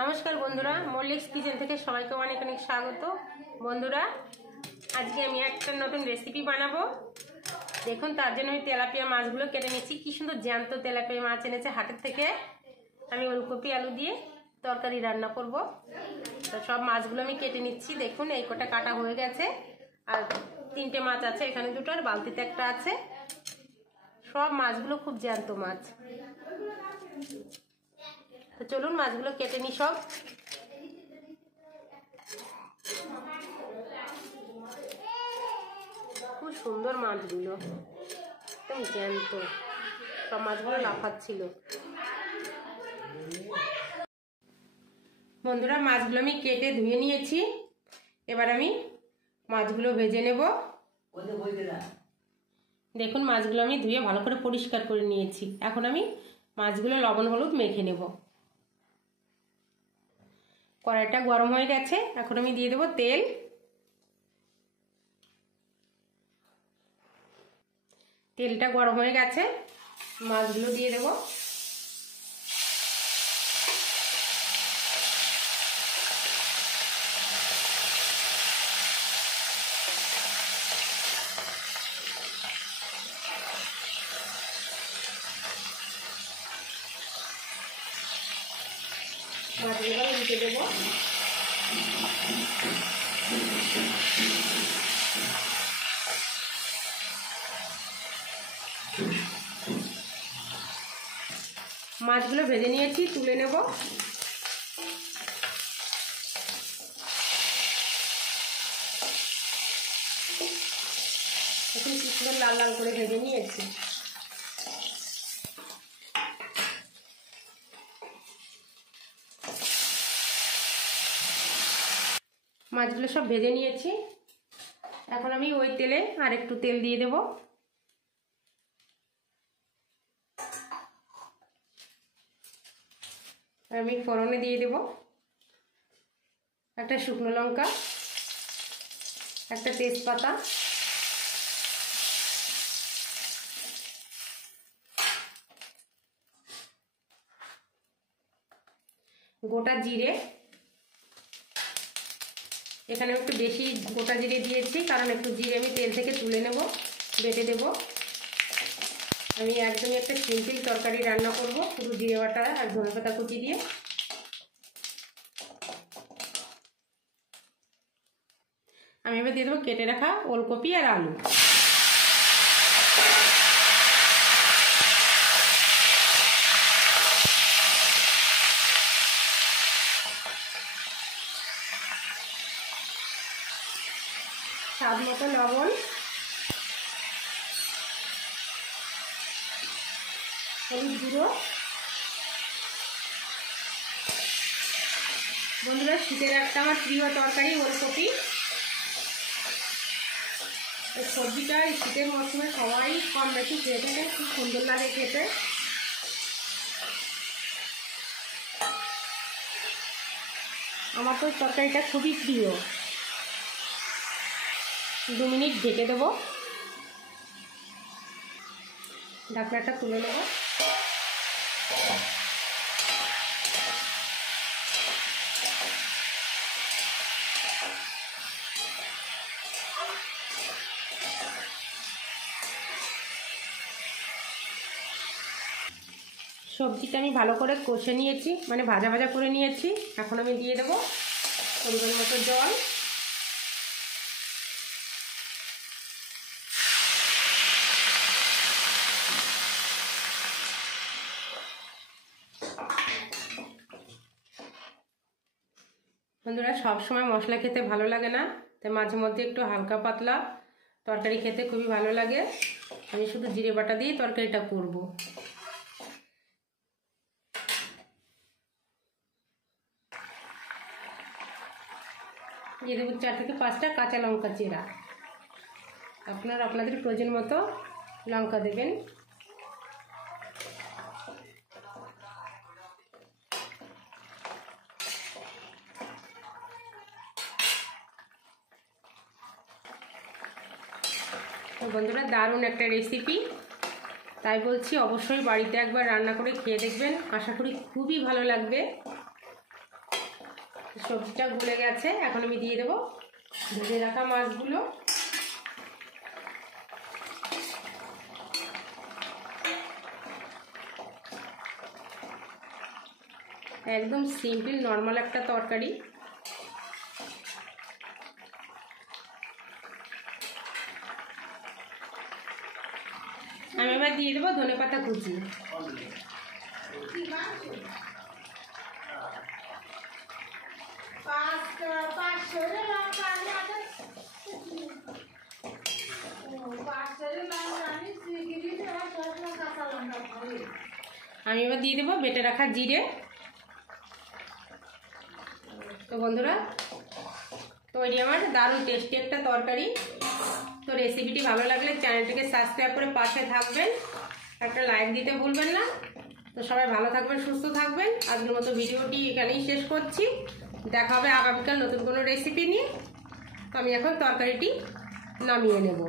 নমস্কার বন্ধুরা, মল্লিক্স কিচেন থেকে সবাইকে অনেক অনেক স্বাগত। বন্ধুরা, আজকে আমি একটা নতুন রেসিপি বানাবো। দেখুন, তার জন্য আমি তেলাপিয়া মাছগুলো কেটে নিচ্ছি। কি সুন্দর জ্যান্ত তেলাপিয়া মাছ এনেছে হাটের থেকে। আমি ওলকপি আলু দিয়ে তরকারি রান্না করব। তো সব মাছগুলো আমি কেটে নিচ্ছি। দেখুন, এই কটা কাটা হয়ে গেছে, আর তিনটে মাছ আছে, এখানে দুটো আর বালতিতে একটা আছে। সব মাছগুলো খুব জ্যান্ত মাছ। তো চলুন মাছগুলো কেটে নিই সব। খুব সুন্দর মাছগুলো, একদম জ্যান্ত। সব মাছগুলো লাফাচ্ছিল। বন্ধুরা, মাছগুলো আমি কেটে ধুয়ে নিয়েছি। এবার আমি মাছগুলো ভেজে নেব। দেখুন, মাছগুলো আমি ধুয়ে ভালো করে পরিষ্কার করে নিয়েছি। এখন আমি মাছগুলো লবণ হলুদ মেখে নেব। কড়াইটা গরম হয়ে গেছে, এখন আমি দিয়ে দেবো তেল। তেলটা গরম হয়ে গেছে, মাছগুলো দিয়ে দেবো। মাছগুলো উল্টে দেবো। মাছগুলো ভেজে নিয়েছি, তুলে নেব। এখন কি সুন্দর লাল লাল করে ভেজে নিয়েছি। মাছগুলো সব ভেজে নিয়েছি। এখন আমি ওই তেলে আর একটু তেল দিয়ে দেব। আমি ফোড়নে দিয়ে দেব একটা শুকনো লঙ্কা, একটা তেজপাতা, গোটা জিরে। এখানে একটু বেশি গোটা জিরে দিয়েছি, কারণ একটু জিরে আমি তেল থেকে তুলে নেব, বেটে দেব। আমি একদমই একটা সিম্পল তরকারি রান্না করব, শুধু জিরে বাটা আর ধনেপাতা কুচি দিয়ে। আমি এবার দিয়ে দেবো কেটে রাখা ওলকপি আর আলু। স্বাদ মতো লবণ, হলুদ গুঁড়ো। বন্ধুরা, শীতের একটা আমার প্রিয় তরকারি ওলকপি। এই সবজিটা এই শীতের মরশুমে সবাই কম বেশি খেয়ে থাকে, খুব সুন্দর লাগে খেতে। আমার তো তরকারিটা খুবই প্রিয়। 2 মিনিট ঢেকে দেবো, ঢাকনাটা তুলে নেব। সবজিটা আমি ভালো করে কষে নিয়েছি, মানে ভাজা ভাজা করে নিয়েছি। এখন আমি দিয়ে দেবো পরিমাণ মতো জল। বন্ধুরা, সবসময় মশলা খেতে ভালো লাগে না, তাই মাঝে মধ্যে একটু হালকা পাতলা তরকারি খেতে খুবই ভালো লাগে। আমি শুধু জিরে বাটা দিয়ে তরকারিটা করব। দিয়ে দেবো 4 থেকে 5টা কাঁচা লঙ্কা চেরা। আপনারা আপনাদের প্রয়োজন মতো লঙ্কা দেবেন। বন্ধুরা, দারুণ একটা রেসিপি, তাই বলছি অবশ্যই বাড়িতে একবার রান্না করে খেয়ে দেখবেন। আশা করি খুবই ভালো লাগবে। সবজিটা গলে গেছে, এখন আমি দিয়ে দেবো ভেজে রাখা মাছগুলো। একদম সিম্পল নর্মাল একটা তরকারি। আমি এবার দিয়ে দেবো ধনেপাতা কুচি। আমি এবার দিয়ে দেবো বেটে রাখা জিরে। তো বন্ধুরা, তৈরি আমার দারুণ টেস্টি একটা তরকারি। তো রেসিপিটি ভালো লাগলে চ্যানেলটিকে সাবস্ক্রাইব করে পাশে থাকবেন, একটা লাইক দিতে ভুলবেন না। তো সবাই ভালো থাকবেন, সুস্থ থাকবেন। আজকের মতো ভিডিওটি এখানেই শেষ করছি। দেখা হবে আগামীকাল নতুন কোনো রেসিপি নিয়ে। তো আমি এখন তরকারিটি নামিয়ে নেব।